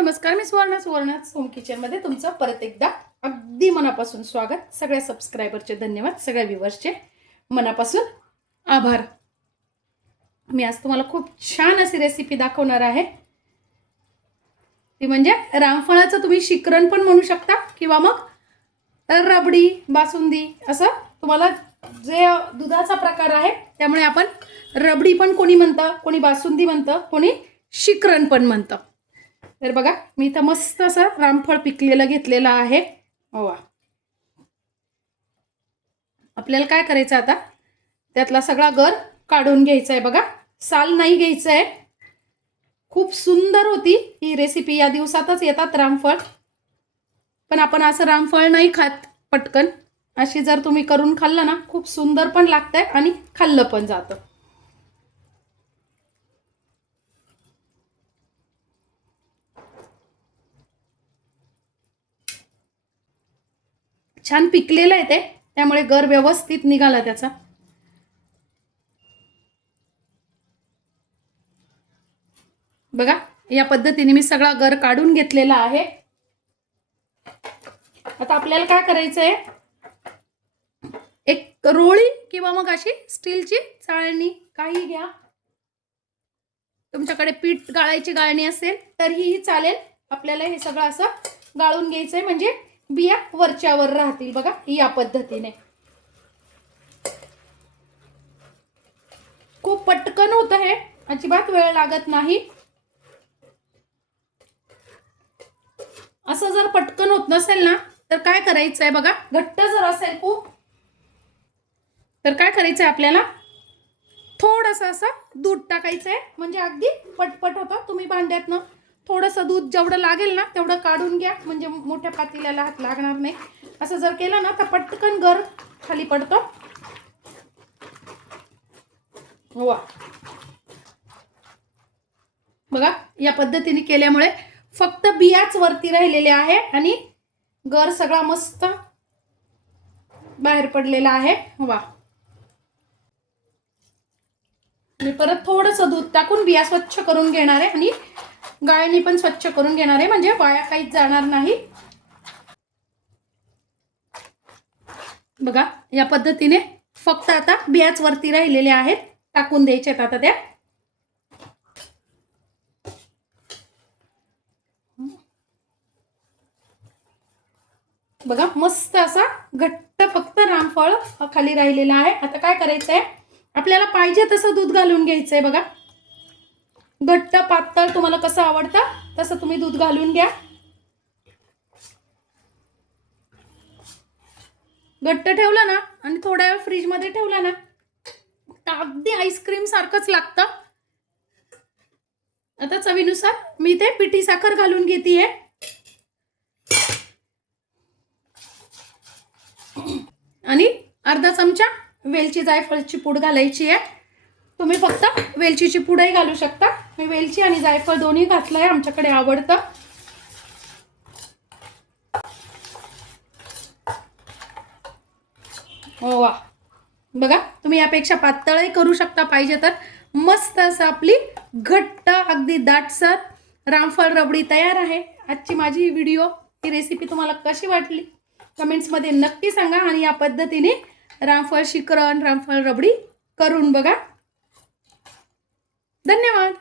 नमस्कार, मी सुवर्णा होम किचनमध्ये तुमचं परत एकदा अगदी मनापासून स्वागत। सगळ्या सबस्क्रायबरचे धन्यवाद, सगळ्या व्ह्यूअर्सचे मनापासून आभार। मी आज तुम्हाला खूप छान अशी रेसिपी दाखवणार आहे। ती म्हणजे रामफळाचं तुम्ही शिकरण पण म्हणू शकता किंवा मग रबडी, बासुंदी असं तुम्हाला जे दुधाचा प्रकार आहे त्यामुळे आपण रबडी पण कोणी म्हणतं, कोणी बासुंदी म्हणतं, कोणी शिकरण पण म्हणतं। तर बघा, मी इथं मस्त असं रामफळ पिकलेलं घेतलेलं आहे। वा, आपल्याला काय करायचं आता, त्यातला सगळा गर काढून घ्यायचा आहे। बघा, साल नाही घ्यायचं आहे। खूप सुंदर होती ही रेसिपी। या दिवसातच येतात रामफळ, पण आपण असं रामफळ नाही खात पटकन। अशी जर तुम्ही करून खाल्लं ना, खूप सुंदर पण लागतंय आणि खाल्लं पण जातं। छान पिकलेलं आहे ते, त्यामुळे गर व्यवस्थित निघाला त्याचा। बघा, या पद्धतीने मी सगळा गर काढून घेतलेला आहे। आता आपल्याला काय करायचंय, एक रोळी किंवा मग अशी स्टीलची चाळणी काही घ्या। तुमच्याकडे पीठ गाळायची गाळणी असेल तरीही चालेल। आपल्याला हे सगळं असं गाळून घ्यायचंय, म्हणजे बिया वरच्यावर राहतील। बघा, या पद्धतीने खूप पटकन होतं हे, अजिबात वेळ लागत नाही। असं जर पटकन होत नसेल ना, तर काय करायचंय, बघा घट्ट जर असेल खूप, तर काय करायचंय आपल्याला, थोडंसं असं दूध टाकायचंय, म्हणजे अगदी पटपट होतं। तुम्ही भांड्यातनं थोडंसं दूध जेवढं लागेल ना तेवढं काढून घ्या, म्हणजे मोठ्या पातेल्याला हात लागणार नाही। असं जर केलं ना तर पटकन गर खाली पडतो। वा, बघा, या पद्धतीने केल्यामुळे फक्त बियाच वरती राहिलेले आहे आणि गर सगळा मस्त बाहेर पडलेला आहे। वा, मी परत थोडंसं दूध टाकून बिया स्वच्छ करून घेणार आहे आणि गाळणी पण स्वच्छ करून घेणार आहे, म्हणजे वाया काहीच जाणार नाही। बघा, या पद्धतीने फक्त आता बियाच वरती राहिलेले आहेत, टाकून द्यायचे आता त्या। बघा, मस्त असा घट्ट फक्त रामफळ खाली राहिलेला आहे। आता काय करायचंय, आपल्याला पाहिजे तसं दूध घालून घ्यायचंय। बघा, घट्ट पातळ तुम्हाला कसं आवडतं तसं तुम्ही दूध घालून घ्या। घट्ट ठेवलं ना आणि थोड्या वेळ फ्रीज मध्ये ठेवलं ना तर अगदी आईस्क्रीम सारखंच लागतं। आता चवीनुसार मी ते पिठी साखर घालून घेतेय आणि अर्धा चमचा वेलची जायफळची पूड घालायची आहे। तुम्ही फक्त वेलचीची पूडही घालू शकता। मी वेलची आणि जायफळ दोन्ही घातलंय, आमच्याकडे आवडतं। वा, बघा, तुम्ही यापेक्षा पातळही करू शकता पाहिजे तर। मस्त असं आपली घट्ट अगदी दाटसर रामफळ रबडी तयार आहे। आजची माझी व्हिडिओ, ही रेसिपी तुम्हाला कशी वाटली कमेंट्समध्ये नक्की सांगा आणि या पद्धतीने रामफळ शिकरण, रामफळ रबडी करून बघा। धन्यवाद।